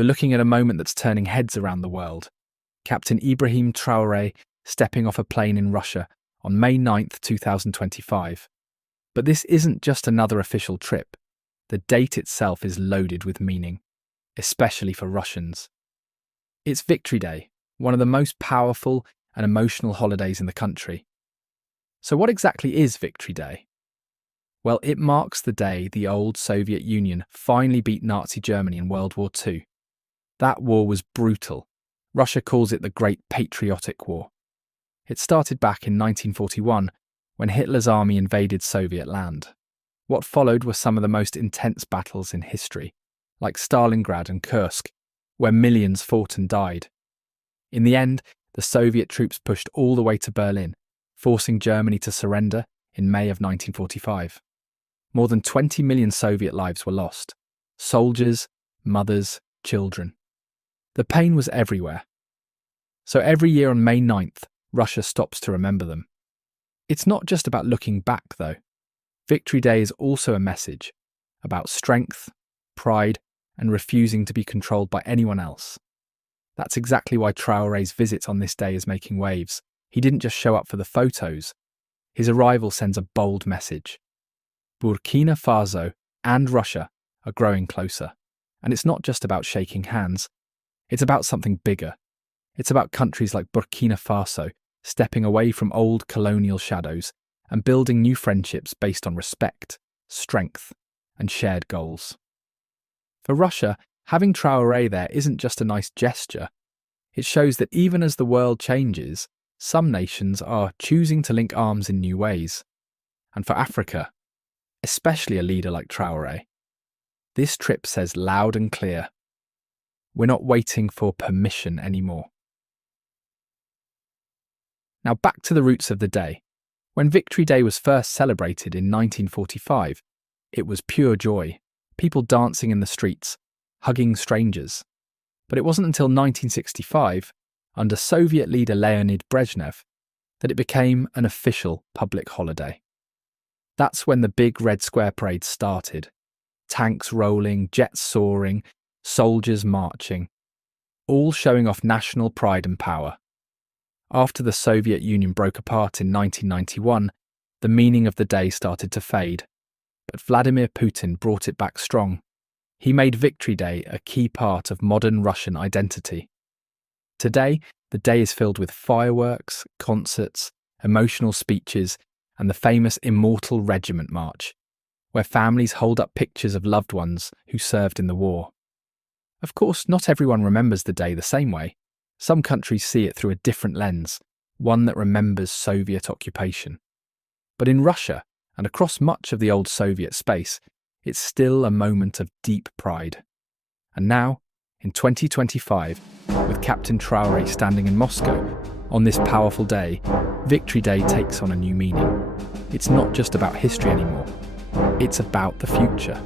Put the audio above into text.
You're looking at a moment that's turning heads around the world. Captain Ibrahim Traoré stepping off a plane in Russia on May 9th, 2025. But this isn't just another official trip. The date itself is loaded with meaning, especially for Russians. It's Victory Day, one of the most powerful and emotional holidays in the country. So what exactly is Victory Day? Well, it marks the day the old Soviet Union finally beat Nazi Germany in World War II. That war was brutal. Russia calls it the Great Patriotic War. It started back in 1941 when Hitler's army invaded Soviet land. What followed were some of the most intense battles in history, like Stalingrad and Kursk, where millions fought and died. In the end, the Soviet troops pushed all the way to Berlin, forcing Germany to surrender in May of 1945. More than 20 million Soviet lives were lost. Soldiers, mothers, children. The pain was everywhere. So every year on May 9th, Russia stops to remember them. It's not just about looking back, though. Victory Day is also a message about strength, pride, and refusing to be controlled by anyone else. That's exactly why Traoré's visit on this day is making waves. He didn't just show up for the photos. His arrival sends a bold message. Burkina Faso and Russia are growing closer. And it's not just about shaking hands. It's about something bigger. It's about countries like Burkina Faso stepping away from old colonial shadows and building new friendships based on respect, strength, and shared goals. For Russia, having Traoré there isn't just a nice gesture. It shows that even as the world changes, some nations are choosing to link arms in new ways. And for Africa, especially a leader like Traoré, this trip says loud and clear, we're not waiting for permission anymore. Now back to the roots of the day. When Victory Day was first celebrated in 1945, it was pure joy, people dancing in the streets, hugging strangers. But it wasn't until 1965, under Soviet leader Leonid Brezhnev, that it became an official public holiday. That's when the big Red Square parade started. Tanks rolling, jets soaring, soldiers marching, all showing off national pride and power. After the Soviet Union broke apart in 1991, the meaning of the day started to fade. But Vladimir Putin brought it back strong. He made Victory Day a key part of modern Russian identity. Today, the day is filled with fireworks, concerts, emotional speeches, and the famous Immortal Regiment March, where families hold up pictures of loved ones who served in the war. Of course, not everyone remembers the day the same way. Some countries see it through a different lens, one that remembers Soviet occupation. But in Russia, and across much of the old Soviet space, it's still a moment of deep pride. And now, in 2025, with Captain Traoré standing in Moscow, on this powerful day, Victory Day takes on a new meaning. It's not just about history anymore. It's about the future.